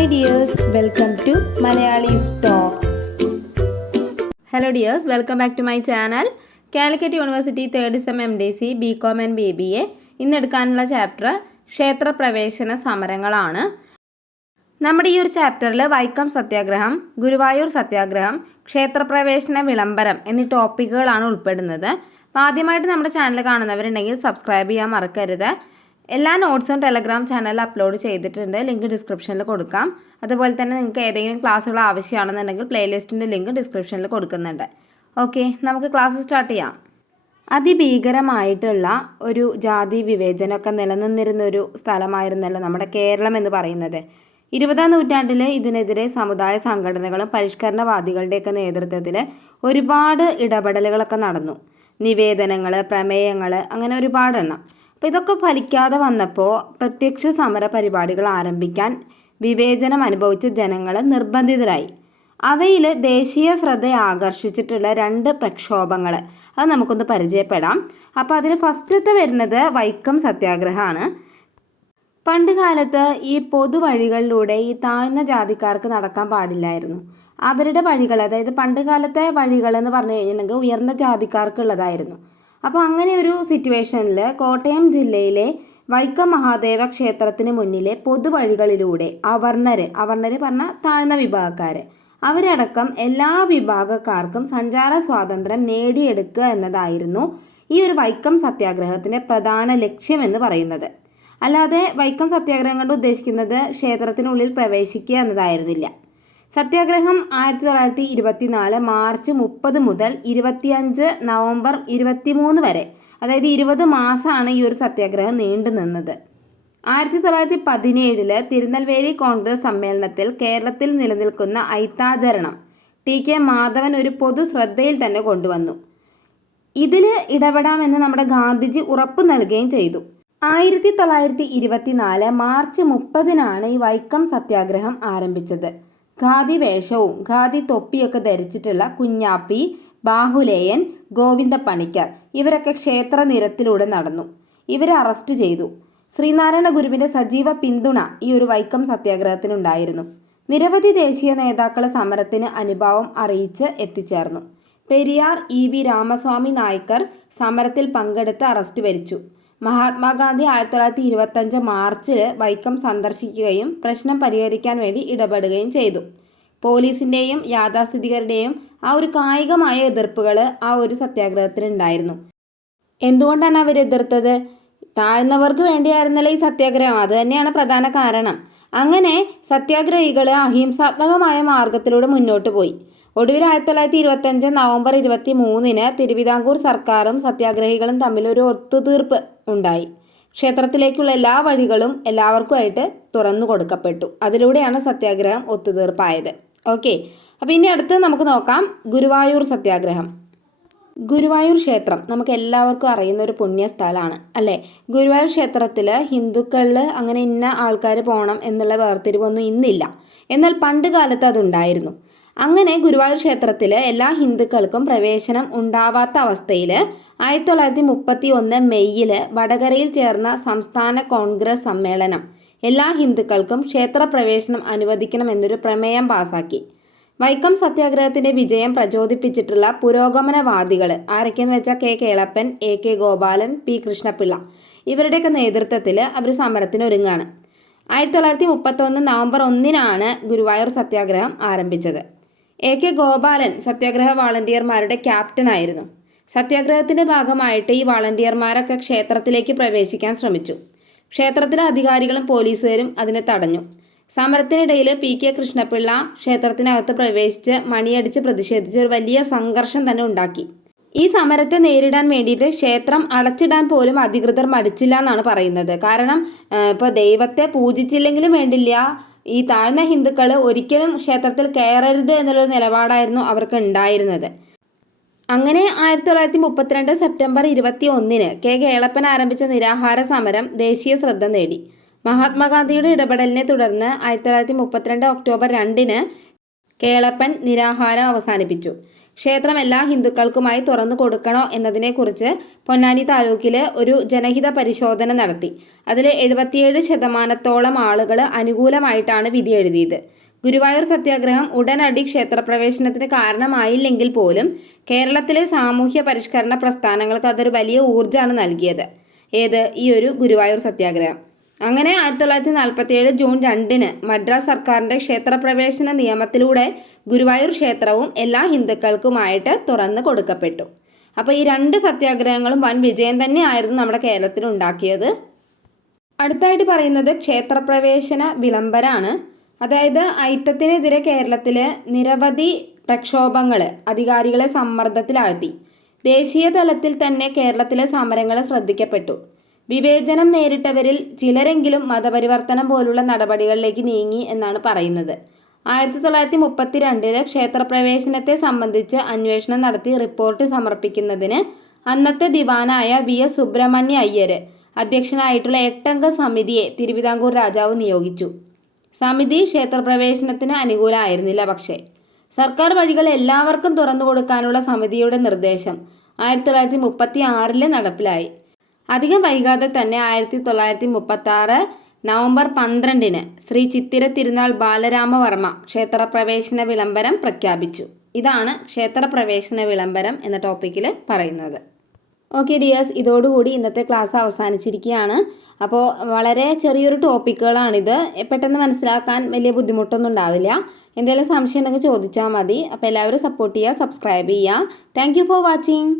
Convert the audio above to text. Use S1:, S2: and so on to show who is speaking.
S1: Hi dears welcome to Malayalees talks
S2: hello dears welcome back to my channel Calicut university third sem M D C B com and B B A ഇന്ന് എടുക്കാനുള്ള chapter ക്ഷേത്രപ്രവേശന സമരങ്ങളാണ്. നമ്മുടെ ഈ ഒരു ചാപ്റ്ററിൽ വൈക്കം സത്യാഗ്രഹം ഗുരുവായൂർ സത്യാഗ്രഹം ക്ഷേത്രപ്രവേശന വിളംബരം എന്നീ ടോപ്പിക്കുകളാണ് ഉൾപ്പെടുന്നത്. അപ്പോൾ ആദ്യമായിട്ട് നമ്മുടെ ചാനൽ കാണുന്നവരുണ്ടെങ്കിൽ സബ്സ്ക്രൈബ് ചെയ്യാൻ മറക്കരുത്. എല്ലാ നോട്ട്സും ടെലഗ്രാം ചാനലിൽ അപ്ലോഡ് ചെയ്തിട്ടുണ്ട്. ലിങ്ക് ഡിസ്ക്രിപ്ഷനിൽ കൊടുക്കാം. അതുപോലെ തന്നെ നിങ്ങൾക്ക് ഏതെങ്കിലും ക്ലാസ്സുകൾ ആവശ്യമാണെന്നുണ്ടെങ്കിൽ പ്ലേലിസ്റ്റിന്റെ ലിങ്ക് ഡിസ്ക്രിപ്ഷനിൽ കൊടുക്കുന്നുണ്ട്. ഓക്കെ നമുക്ക് ക്ലാസ് സ്റ്റാർട്ട് ചെയ്യാം. അതിഭീകരമായിട്ടുള്ള ഒരു ജാതി വിവേചനമൊക്കെ നിലനിന്നിരുന്ന ഒരു സ്ഥലമായിരുന്നല്ലോ നമ്മുടെ കേരളം എന്ന് പറയുന്നത്. ഇരുപതാം നൂറ്റാണ്ടിൽ ഇതിനെതിരെ സമുദായ സംഘടനകളും പരിഷ്കരണവാദികളുടെയൊക്കെ നേതൃത്വത്തിൽ ഒരുപാട് ഇടപെടലുകളൊക്കെ നടന്നു. നിവേദനങ്ങൾ പ്രമേയങ്ങൾ അങ്ങനെ ഒരുപാടെണ്ണം. അപ്പോൾ ഇതൊക്കെ ഫലിക്കാതെ വന്നപ്പോൾ പ്രത്യക്ഷ സമര പരിപാടികൾ ആരംഭിക്കാൻ വിവേചനം അനുഭവിച്ച ജനങ്ങൾ നിർബന്ധിതരായി. അവയിൽ ദേശീയ ശ്രദ്ധ ആകർഷിച്ചിട്ടുള്ള രണ്ട് പ്രക്ഷോഭങ്ങൾ അത് നമുക്കൊന്ന് പരിചയപ്പെടാം. അപ്പോൾ അതിൽ ഫസ്റ്റത്തെ വരുന്നത് വൈക്കം സത്യാഗ്രഹമാണ്. പണ്ട് കാലത്ത് ഈ പൊതുവഴികളിലൂടെ ഈ താഴ്ന്ന ജാതിക്കാർക്ക് നടക്കാൻ പാടില്ലായിരുന്നു. അവരുടെ വഴികൾ അതായത് പണ്ട് കാലത്തെ വഴികൾ എന്ന് പറഞ്ഞു കഴിഞ്ഞിട്ടുണ്ടെങ്കിൽ ഉയർന്ന ജാതിക്കാർക്കുള്ളതായിരുന്നു. അപ്പോൾ അങ്ങനെ ഒരു സിറ്റുവേഷനിൽ കോട്ടയം ജില്ലയിലെ വൈക്കം മഹാദേവ ക്ഷേത്രത്തിന് മുന്നിലെ പൊതുവഴികളിലൂടെ അവർണർ അവർണർ പറഞ്ഞാൽ താഴ്ന്ന വിഭാഗക്കാർ അവരടക്കം എല്ലാ വിഭാഗക്കാർക്കും സഞ്ചാര സ്വാതന്ത്ര്യം നേടിയെടുക്കുക എന്നതായിരുന്നു ഈ ഒരു വൈക്കം സത്യാഗ്രഹത്തിന്റെ പ്രധാന ലക്ഷ്യമെന്ന് പറയുന്നത്. അല്ലാതെ വൈക്കം സത്യാഗ്രഹം കൊണ്ട് ഉദ്ദേശിക്കുന്നത് ക്ഷേത്രത്തിനുള്ളിൽ പ്രവേശിക്കുക എന്നതായിരുന്നില്ല. സത്യാഗ്രഹം ആയിരത്തി തൊള്ളായിരത്തി ഇരുപത്തിനാല് മാർച്ച് മുപ്പത് മുതൽ ഇരുപത്തിയഞ്ച് നവംബർ ഇരുപത്തിമൂന്ന് വരെ അതായത് ഇരുപത് മാസമാണ് ഈ ഒരു സത്യാഗ്രഹം നീണ്ടു നിന്നത്. ആയിരത്തി തൊള്ളായിരത്തി പതിനേഴിൽ തിരുനെൽവേലി കോൺഗ്രസ് സമ്മേളനത്തിൽ കേരളത്തിൽ നിലനിൽക്കുന്ന ഐത്താചരണം ടി കെ മാധവൻ ഒരു പൊതു ശ്രദ്ധയിൽ തന്നെ കൊണ്ടുവന്നു. ഇതിൽ ഇടപെടാമെന്ന് നമ്മുടെ ഗാന്ധിജി ഉറപ്പ് നൽകുകയും ചെയ്തു. ആയിരത്തി തൊള്ളായിരത്തി ഇരുപത്തിനാല് മാർച്ച് മുപ്പതിനാണ് ഈ വൈക്കം സത്യാഗ്രഹം ആരംഭിച്ചത്. ഖാദി വേഷവും ഖാദി തൊപ്പിയൊക്കെ ധരിച്ചിട്ടുള്ള കുഞ്ഞാപ്പി ബാഹുലേയൻ ഗോവിന്ദ പണിക്കർ ഇവരൊക്കെ ക്ഷേത്ര നിരത്തിലൂടെ നടന്നു. ഇവരെ അറസ്റ്റ് ചെയ്തു. ശ്രീനാരായണ ഗുരുവിന്റെ സജീവ പിന്തുണ ഈ ഒരു വൈക്കം സത്യാഗ്രഹത്തിനുണ്ടായിരുന്നു. നിരവധി ദേശീയ നേതാക്കൾ സമരത്തിന് അനുഭാവം അറിയിച്ച് എത്തിച്ചേർന്നു. പെരിയാർ ഇ വി രാമസ്വാമി നായ്ക്കർ സമരത്തിൽ പങ്കെടുത്ത് അറസ്റ്റ് വരിച്ചു മഹാത്മാഗാന്ധി ആയിരത്തി തൊള്ളായിരത്തി ഇരുപത്തഞ്ച് മാർച്ചിൽ വൈക്കം സന്ദർശിക്കുകയും പ്രശ്നം പരിഹരിക്കാൻ വേണ്ടി ഇടപെടുകയും ചെയ്തു. പോലീസിന്റെയും യാഥാസ്ഥിതികരുടെയും ആ ഒരു കായികമായ എതിർപ്പുകൾ ആ ഒരു സത്യാഗ്രഹത്തിനുണ്ടായിരുന്നു എന്തുകൊണ്ടാണ് അവർ എതിർത്തത്? താഴ്ന്നവർക്ക് വേണ്ടിയായിരുന്നല്ലോ ഈ സത്യാഗ്രഹം. അത് തന്നെയാണ് പ്രധാന കാരണം. അങ്ങനെ സത്യാഗ്രഹികൾ അഹിംസാത്മകമായ മാർഗത്തിലൂടെ മുന്നോട്ട് പോയി. ഒടുവിൽ ആയിരത്തി തൊള്ളായിരത്തി ഇരുപത്തഞ്ച് നവംബർ ഇരുപത്തി മൂന്നിന് തിരുവിതാംകൂർ സർക്കാരും സത്യാഗ്രഹികളും തമ്മിൽ ഒരു ഒത്തുതീർപ്പ് ഉണ്ടായി. ക്ഷേത്രത്തിലേക്കുള്ള എല്ലാ വഴികളും എല്ലാവർക്കുമായിട്ട് തുറന്നു കൊടുക്കപ്പെട്ടു. അതിലൂടെയാണ് സത്യാഗ്രഹം ഒത്തുതീർപ്പായത്. ഓക്കെ. അപ്പോൾ ഇനി അടുത്ത് നമുക്ക് നോക്കാം ഗുരുവായൂർ സത്യാഗ്രഹം. ഗുരുവായൂർ ക്ഷേത്രം നമുക്ക് എല്ലാവർക്കും അറിയുന്ന ഒരു പുണ്യ സ്ഥലമാണ് അല്ലേ? ഗുരുവായൂർ ക്ഷേത്രത്തിൽ ഹിന്ദുക്കളിൽ അങ്ങനെ ഇന്ന ആൾക്കാർ പോകണം എന്നുള്ള വേർതിരിവൊന്നും ഇന്നില്ല. എന്നാൽ പണ്ട് കാലത്ത് അതുണ്ടായിരുന്നു. അങ്ങനെ ഗുരുവായൂർ ക്ഷേത്രത്തിൽ എല്ലാ ഹിന്ദുക്കൾക്കും പ്രവേശനം ഉണ്ടാവാത്ത അവസ്ഥയിൽ ആയിരത്തി തൊള്ളായിരത്തി മുപ്പത്തി ഒന്ന് മെയ്യിൽ വടകരയിൽ ചേർന്ന സംസ്ഥാന കോൺഗ്രസ് സമ്മേളനം എല്ലാ ഹിന്ദുക്കൾക്കും ക്ഷേത്രപ്രവേശനം അനുവദിക്കണമെന്നൊരു പ്രമേയം പാസാക്കി. വൈക്കം സത്യാഗ്രഹത്തിന്റെ വിജയം പ്രചോദിപ്പിച്ചിട്ടുള്ള പുരോഗമനവാദികൾ ആരൊക്കെയെന്ന് വെച്ചാൽ K Kelappan A K Gopalan P Krishna Pillai ഇവരുടെയൊക്കെ നേതൃത്വത്തിൽ അവർ സമരത്തിന് ഒരുങ്ങാണ്. ആയിരത്തി തൊള്ളായിരത്തി മുപ്പത്തൊന്ന് നവംബർ ഒന്നിനാണ് ഗുരുവായൂർ സത്യാഗ്രഹം ആരംഭിച്ചത്. എ കെ ഗോപാലൻ സത്യാഗ്രഹ വാളണ്ടിയർമാരുടെ ക്യാപ്റ്റനായിരുന്നു സത്യാഗ്രഹത്തിന്റെ ഭാഗമായിട്ട് ഈ വാളണ്ടിയർമാരൊക്കെ ക്ഷേത്രത്തിലേക്ക് പ്രവേശിക്കാൻ ശ്രമിച്ചു. ക്ഷേത്രത്തിലെ അധികാരികളും പോലീസുകാരും അതിനെ തടഞ്ഞു. സമരത്തിനിടയിൽ പി കെ കൃഷ്ണപിള്ള ക്ഷേത്രത്തിനകത്ത് പ്രവേശിച്ച് മണിയടിച്ച് പ്രതിഷേധിച്ച് ഒരു വലിയ സംഘർഷം തന്നെ ഉണ്ടാക്കി. ഈ സമരത്തെ നേരിടാൻ വേണ്ടിയിട്ട് ക്ഷേത്രം അടച്ചിടാൻ പോലും അധികൃതർ മടിച്ചില്ല എന്നാണ് പറയുന്നത്. കാരണം ഇപ്പോൾ ദൈവത്തെ പൂജിച്ചില്ലെങ്കിലും വേണ്ടില്ല ഈ താഴ്ന്ന ഹിന്ദുക്കൾ ഒരിക്കലും ക്ഷേത്രത്തിൽ കയറരുത് എന്നുള്ളൊരു നിലപാടായിരുന്നു അവർക്ക് ഉണ്ടായിരുന്നത് അങ്ങനെ ആയിരത്തി തൊള്ളായിരത്തി മുപ്പത്തിരണ്ട് സെപ്റ്റംബർ ഇരുപത്തി ഒന്നിന് കെ കേളപ്പൻ ആരംഭിച്ച നിരാഹാര സമരം ദേശീയ ശ്രദ്ധ നേടി. മഹാത്മാഗാന്ധിയുടെ ഇടപെടലിനെ തുടർന്ന് ആയിരത്തി തൊള്ളായിരത്തി മുപ്പത്തിരണ്ട് ഒക്ടോബർ രണ്ടിന് കേളപ്പൻ നിരാഹാരം അവസാനിപ്പിച്ചു. ക്ഷേത്രം എല്ലാ ഹിന്ദുക്കൾക്കുമായി തുറന്നു കൊടുക്കണോ എന്നതിനെക്കുറിച്ച് പൊന്നാനി താലൂക്കിൽ ഒരു ജനഹിത പരിശോധന നടത്തി. അതിൽ എഴുപത്തിയേഴ് ശതമാനത്തോളം ആളുകൾ അനുകൂലമായിട്ടാണ് വിധി എഴുതിയത്. ഗുരുവായൂർ സത്യാഗ്രഹം ഉടനടി ക്ഷേത്രപ്രവേശനത്തിന് കാരണമായില്ലെങ്കിൽ പോലും കേരളത്തിലെ സാമൂഹ്യ പരിഷ്കരണ പ്രസ്ഥാനങ്ങൾക്ക് അതൊരു വലിയ ഊർജമാണ് നൽകിയത്. ഏത്? ഈ ഒരു ഗുരുവായൂർ സത്യാഗ്രഹം. അങ്ങനെ ആയിരത്തി തൊള്ളായിരത്തി നാൽപ്പത്തി ഏഴ് ജൂൺ രണ്ടിന് മദ്രാസ് സർക്കാരിന്റെ ക്ഷേത്രപ്രവേശന നിയമത്തിലൂടെ ഗുരുവായൂർ ക്ഷേത്രവും എല്ലാ ഹിന്ദുക്കൾക്കുമായിട്ട് തുറന്നു കൊടുക്കപ്പെട്ടു. അപ്പോൾ ഈ രണ്ട് സത്യാഗ്രഹങ്ങളും വൻ വിജയം തന്നെയായിരുന്നു നമ്മുടെ കേരളത്തിൽ ഉണ്ടാക്കിയത്. അടുത്തായിട്ട് പറയുന്നത് ക്ഷേത്രപ്രവേശന വിളംബരമാണ് അതായത് ഐറ്റത്തിനെതിരെ കേരളത്തിൽ നിരവധി പ്രക്ഷോഭങ്ങൾ അധികാരികളെ സമ്മർദ്ദത്തിലാഴ്ത്തി. ദേശീയ തലത്തിൽ തന്നെ കേരളത്തിലെ സമരങ്ങൾ ശ്രദ്ധിക്കപ്പെട്ടു. വിവേചനം നേരിട്ടവരിൽ ചിലരെങ്കിലും മതപരിവർത്തനം പോലുള്ള നടപടികളിലേക്ക് നീങ്ങി എന്നാണ് പറയുന്നത്. ആയിരത്തി തൊള്ളായിരത്തി മുപ്പത്തിരണ്ടിൽ ക്ഷേത്രപ്രവേശനത്തെ സംബന്ധിച്ച് അന്വേഷണം നടത്തി റിപ്പോർട്ട് സമർപ്പിക്കുന്നതിന് അന്നത്തെ ദിവാനായ വി എസ് സുബ്രഹ്മണ്യ അയ്യര് അധ്യക്ഷനായിട്ടുള്ള എട്ടംഗ സമിതിയെ തിരുവിതാംകൂർ രാജാവ് നിയോഗിച്ചു. സമിതി ക്ഷേത്രപ്രവേശനത്തിന് അനുകൂലമായിരുന്നില്ല പക്ഷേ. സർക്കാർ വഴികൾ എല്ലാവർക്കും തുറന്നു കൊടുക്കാനുള്ള സമിതിയുടെ നിർദ്ദേശം ആയിരത്തി തൊള്ളായിരത്തി മുപ്പത്തി ആറിൽ നടപ്പിലായി. അധികം വൈകാതെ തന്നെ ആയിരത്തി തൊള്ളായിരത്തി മുപ്പത്തി ആറ് നവംബർ പന്ത്രണ്ടിന് ശ്രീ ചിത്തിര തിരുനാൾ ബാലരാമവർമ്മ ക്ഷേത്രപ്രവേശന വിളംബരം പ്രഖ്യാപിച്ചു. ഇതാണ് ക്ഷേത്രപ്രവേശന വിളംബരം എന്ന ടോപ്പിക്കിൽ പറയുന്നത്. ഓക്കെ ഡിയേഴ്സ് ഇതോടുകൂടി ഇന്നത്തെ ക്ലാസ് അവസാനിച്ചിരിക്കുകയാണ്. അപ്പോൾ വളരെ ചെറിയൊരു ടോപ്പിക്കുകളാണിത് പെട്ടെന്ന് മനസ്സിലാക്കാൻ വലിയ ബുദ്ധിമുട്ടൊന്നും ഉണ്ടാവില്ല. എന്തെങ്കിലും സംശയം ഉണ്ടെങ്കിൽ ചോദിച്ചാൽ മതി. അപ്പോൾ എല്ലാവരും സപ്പോർട്ട് ചെയ്യുക സബ്സ്ക്രൈബ് ചെയ്യുക. Thank for watching